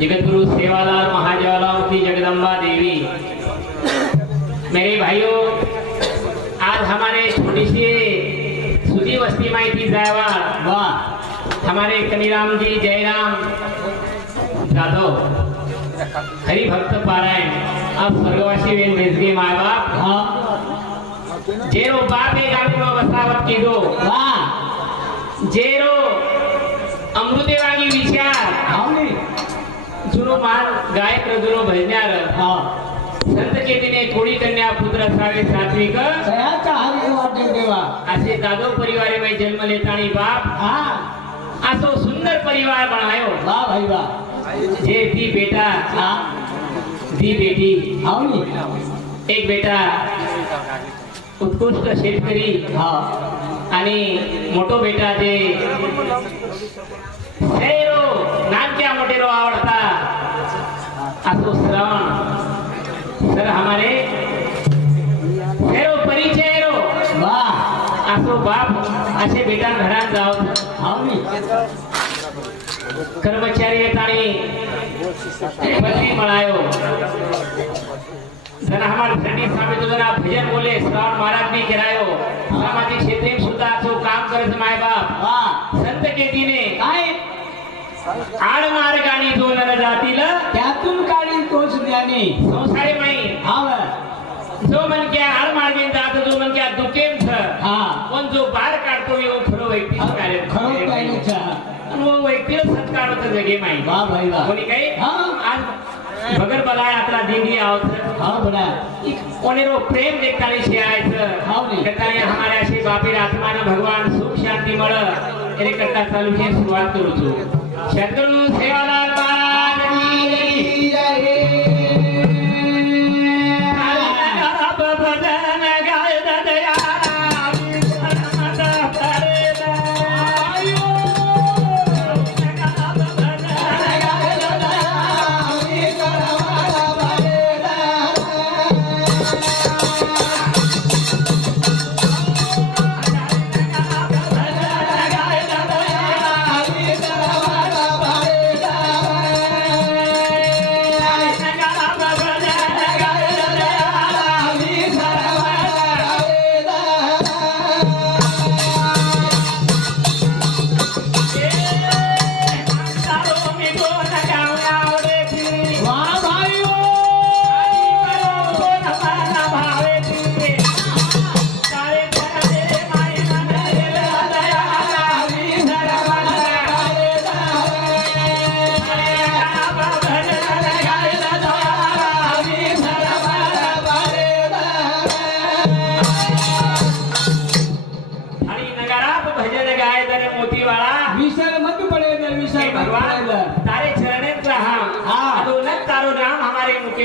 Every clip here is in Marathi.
जगतगुरु सेवालाल महाजवालाल की जगदम्बा देवी। मेरे भाइयों, आज हमारे छोटी सी सुधी वस्ती माहिती जावा वाह हमारे कनीराम जी जयराम जाधव हरि भक्त पारायण अब स्वर्गवासी वेन भेजगे माय बाप हाँ जेरो बाप एक गामी में वसावत की दो वाह जेरो अमृतेवागी विचार हमने जुनो मान गायक जुनो भजन्यार हाँ संत केतीने कोडी कन्या पुत्र असावे सात्विक सयाचा हरी वाटे देवा असे जाधव परिवारे में जन्म लेतानी बाप हाँ असो सुंदर परिवार बनायो वाह भाई वाह जे दी बेटा हाँ दी बेटी हमने एक बेटा उत्कृष्ट शेतकरी हाँ आणि मोठो बेटा जे सेरो नानक्या मोठेरो आवडता असो श्रवण सर हमारे सेरो परिचयरो वाह असो बाप असे बेटा घरात जाओ आम्ही कर्मचारी येतानी पत्नी मळायो जना हमारे फ्रेंडी सामने तो जना भजन बोले श्रावण महाराज भी करायो सामाजिक क्षेत्र में सुद्धा असो काम करत माय बाप वाह संत केतीने काय आड मार्गाने जो नर जातील त्यातून काढी तोच ज्ञानी संसारे माई हाव जो मन क्या आड मार्गे जात जो मन क्या दुकेम छ हां पण जो बार काढतो यो खरो व्यक्ती कार्य खरो काही छ आणि वो व्यक्ती सत्कार होत जगे माई वाह भाई वाह कोणी काही हां आज भगर बलाय आपला दिंगी आवत हां बडा कोणेरो प्रेम देखतानी छे आयच हाव ने करतानी हमारे अशी बापी आत्माने भगवान सुख शांती मळ एने करता चालू छे सुरुवात करू छु सद्गुरु सेवालाल महाराज की जय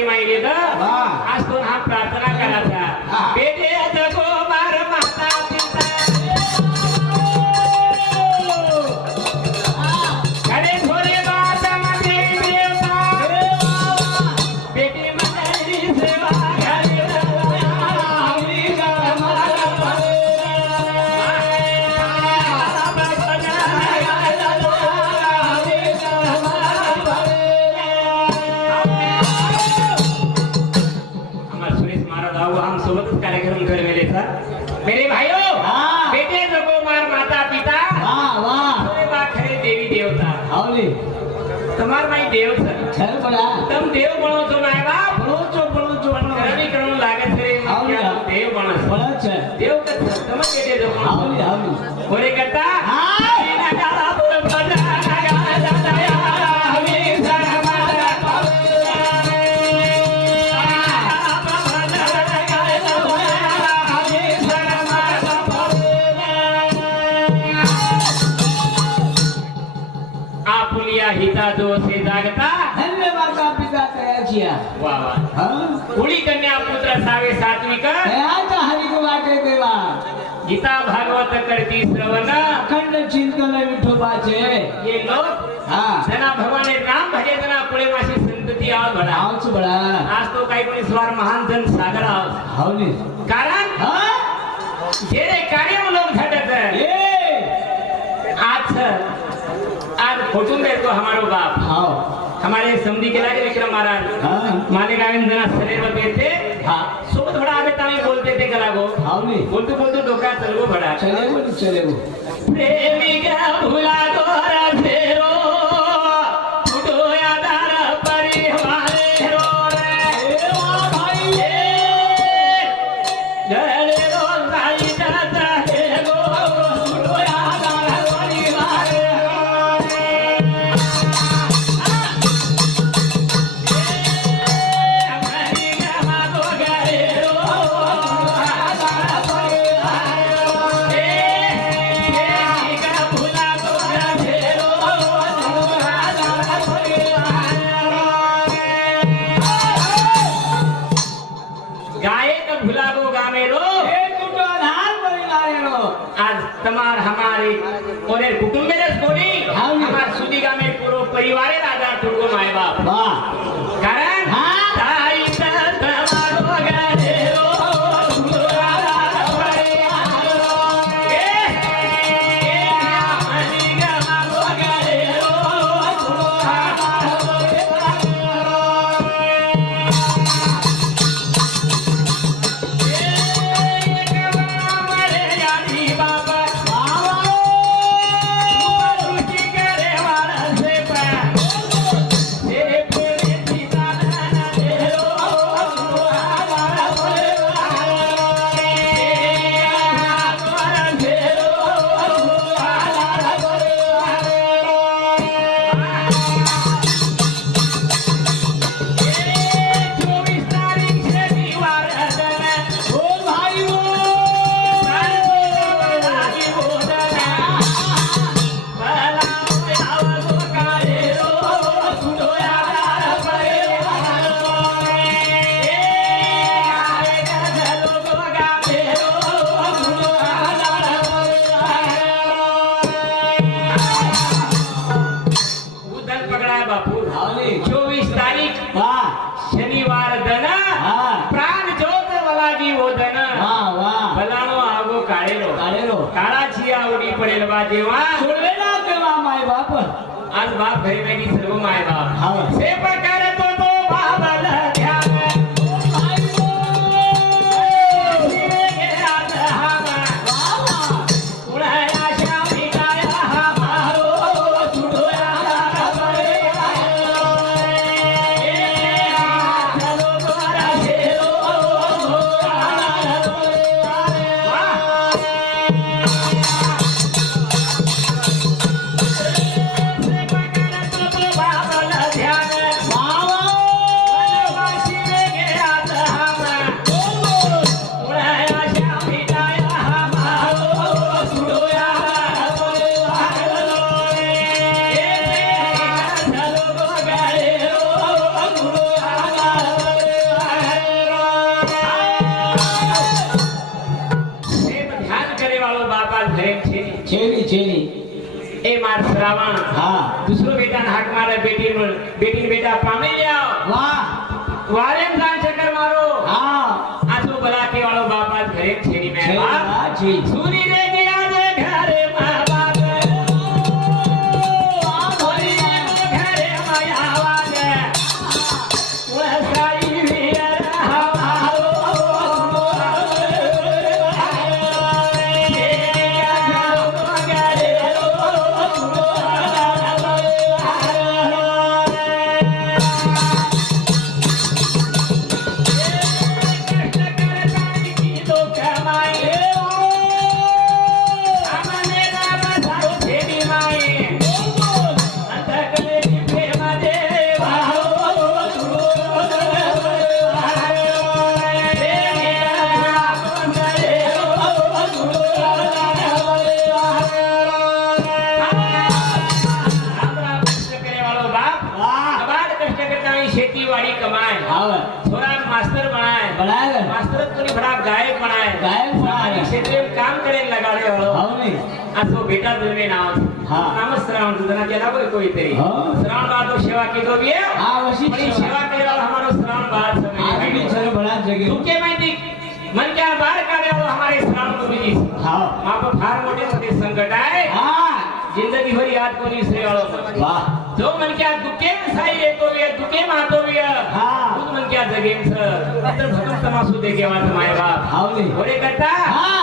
आज तो हम प्रार्थना करा था बेटे जगो मार माता पिता करे थोड़े बात मते देवता बेटी मते सेवा करे हरि का कार्यक्रम कर मेरे सर मेरे भाइयों हाँ बेटे जगो मार माता पिता वाह वाह थोड़े बा खरे देवी देवता हावली तमार माई देव सर चल बड़ा तुम देव बनो तो माय बाप बनो जो करनी करण लागत रे देव बनो बड़ा छ देव का तुम बेटे जगो हावली हावली ओरे करता हां हिता दो से जागता धन्यवाद का पिता कया जिया वाह वाह हां कुड़ी कन्या पुत्र सावे सात्विक कयाचा हरि को वाटे देवा गीता भागवत करती श्रवण अखंड चिंतन विठोबाचे ये लोग हां जना भगवान राम भजे जना पुळे माशी संतती शेती आहोत बडा आवच बडा आज तो काही कोणी स्वार महान जन सागर आहोत हावनी कारण जे रे कार्य लोग घटत आज फोटून देखो हमारो बाप हाव हमारे समधी के लागे विक्रम महाराज मालेगाव जना शरीर में थे सोबत बड़ा आगे तामी बोलते थे गलागो हावनी बोलते बोलते डोका चलगो बड़ा चलेगो प्रेमी का भुला तोरा फेरो फुटो यादार परिवार रो रे ओ भाई जरे रो साई जाता है गो फुटो यादार परिवार तमार हमारे और कुटुंबे गोड़ी हमार सुदी गामे पूरो परिवार आधार तुड़को माए बाप कारण ताई तमारो गरेरो शनिवार दना प्राण ज्योत वलागी वो दना भलानो आगो काळेलो काळाची आवडी पडेल बा जेव्हा सोडवे ना तेव्हा माय बाप आज बाप घरी नाही सर्व माय बाप से प्रकार तो बाबल ध्यान ए मार श्रावण दूसरो बेटा हाक मारे बेटी बेटा पामी लिया वारे जान चक्कर मारो आसो बला के वालो बापा घरे छेड़ी में बाप सुनी रे गया जे घरे मां बाप घरे मां आवाज वो सारी वीर हमारो गायक क्षेत्र में काम करे लगा रहे हो असो बेटा तुमने नाम हा. नाम श्रावण सुधना केला कोई तरी हा. श्रावण बार तो सेवा की तो भी है हाँ वशी पण सेवा केला हमारो श्रावण बार आज भी समय चल बड़ा जगह तुके माहिती मन क्या बार काढे हमारे श्रावण गुरुजी हाँ आप फार मोठे मोठे संकट आहे हाँ जिंदगी भर याद कोणी विसरेवाळो वाह जो मन क्या दुखे साई येतो वे दुखे मातो वे हाँ. तू मन क्या जगेन तर भगत तमासू दे केवा माय बाप हावले बोले करता हाँ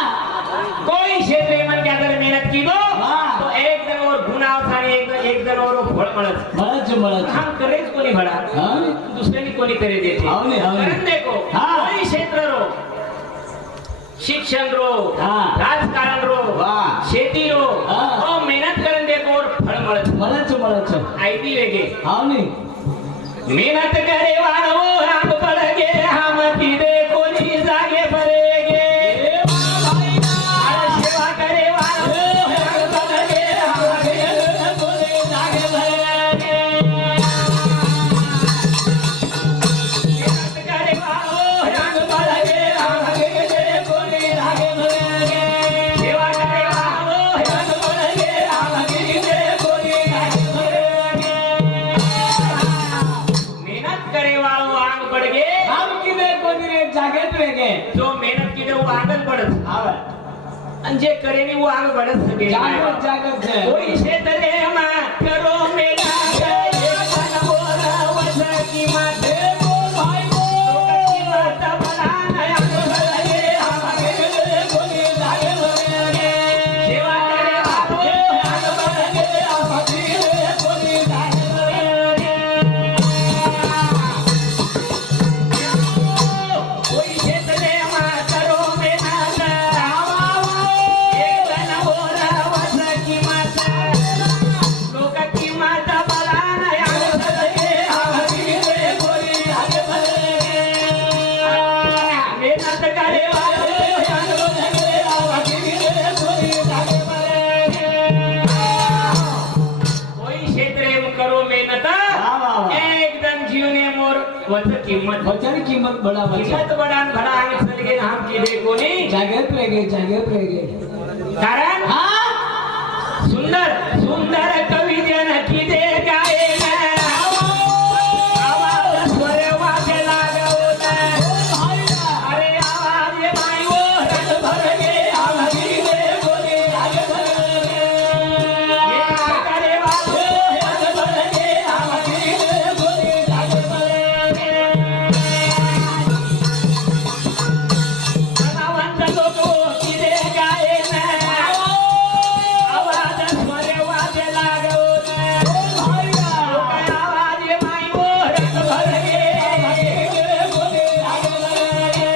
कोई क्षेत्र मन क्या तर मेहनत की दो हाँ. तो एक जन और गुणाव आणि एक जन और फळ मिळत मळच हम करेच कोणी भडा हाँ दुसऱ्यानी कोणी करे देते हावले, हावले. कारण देखो हाँ. कोई क्षेत्र रो शिक्षण रो हाँ. राजकारण रो वाह. शेती रो हाँ. और मेहनत करून देखो और फळ मिळत मळच आयती वेगे हावले मेहनत करे वाळो हम पडगे हम किदे कोणी जागे परेगे अरे सेवा करे वाळो हम पडगे हम किदे कोणी जागे परेगे मेहनत करे वाळो हम पडगे हम किदे कोणी जागे परेगे सेवा करे वाळो हम पडगे हम किदे कोणी जागे परेगे मेहनत करे वाळो आंग पडगे हम किदे कोणी रे जागेत वेगे जो मेहनत की वो आंगन पडत हाव आणि जे करेनी वो आंग पडत सके जागत है कोई क्षेत्र मा करो मेरा करे मन बोला वस की माते बोल भाई बोल बात बना नया बोले हमारे कोनी जागे बोले सेवा करे बाबू आंग पडगे हमारे कोनी जागे बोले कोई क्षेत्र मा करो मेरा एक जन बोला वस की माता लोक की माता बला नया बोले हमारे कोनी जागे बोले मेहनत करे वाले आंग पडगे हमारे कोनी जागे बोले कोई क्षेत्र में करो मेहनत वाह, वाह, वाह. एक जन जीवने मोर वच किंमत वचन कीमत बड़ा वचन किंमत बडान भडा आणि सलगे हम किदे कोणी जागेत वेगे कारण हाँ सुंदर सुंदर कवी जन किदे गाये आवाज स्वर वागे लागवत अरे आवाज ये माई वो रंग भरगे आवाजी दे कोणी राग भरगे ये करे बाबू रंग भरगे आवाजी दे कोणी राग भरगे कलावंत लोको किदे गाये आवाज स्वर वागे लागवत आवाज ये माई वो रंग भरगे आवाजी दे कोणी राग भरगे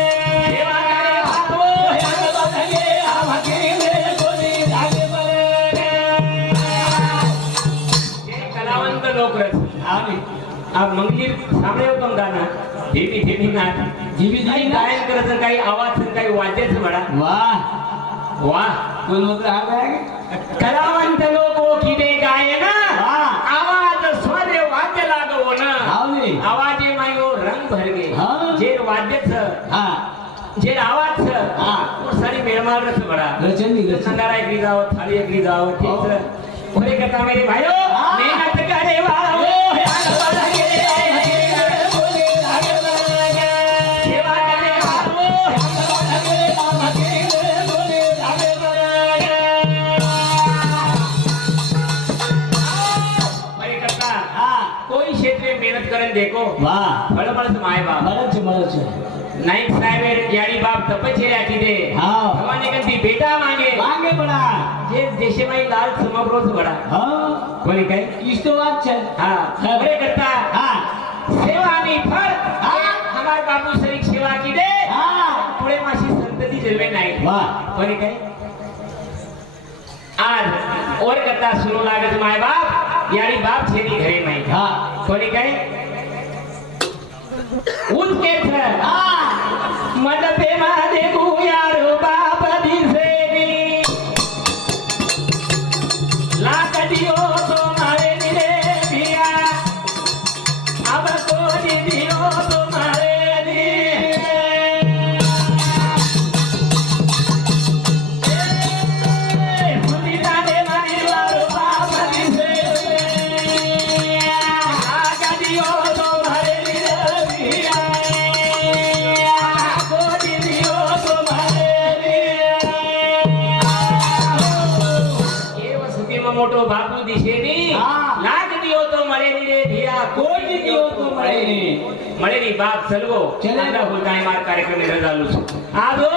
सेवा करे बाबू रंग भरगे आवाजी दे कोणी राग भरगे हे कलावंत लोक आम्ही आप मंगलीर सामने तुम गाना धीमी धीमी गाना धीमी काही धीमी गायन करत काही आवाज काही वाद्याचं म्हणा वाह वाह कोण होतं हा बॅग कलावंत लोक किदे गायन वाह. आवाज स्वर वाद्य लागवण हावले आवाजे मायो रंग भरगे हा. जे वाद्यच हाँ जे आवाज हा. सारी मेळमाळ रस बडा रचनी संगारा एकरी जाओ थाली एकरी जाओ ठीक ओरे करता मेरे भाइयों हाँ. मेहनत करे वालो आग बरगे बोले आग बरगे सेवा करे वालो आग बरगे बोले आग बरगे भाई करता हाँ कोई क्षेत्र में मेहनत करन देखो वाह फळ फळच माय बाप मळच नाईक साहेब याडी बाप तपश्चर्या किदे हाँ भगवान कंती बेटा मांगे मांगे बड़ा जे देशमाई लाल समग्रोच बडा हाँ कोणी काय इस्तो बात है हा खबरे करता हाँ सेवा आणि फळ हाँ. हमार बापू सरीक सेवा की दे हाँ पुढे माशी संतती जन्मे नाही वाह कोणी काय आज और करता सुनो लागत माय बाप यारी बाप छेनी घरे नाही हाँ कोणी काय उनके हाँ मन पे माने यारो बाप दिसेनी लाकडियो तो मारे निरे पिया अब को दियो तो मारे नी सुनी जाने माने यारो बाप મળે મળે ની બાપ ચલવો ચલે. આંધા ભૂલકાની માર કાર્યક્રમ રજાલું છું આવો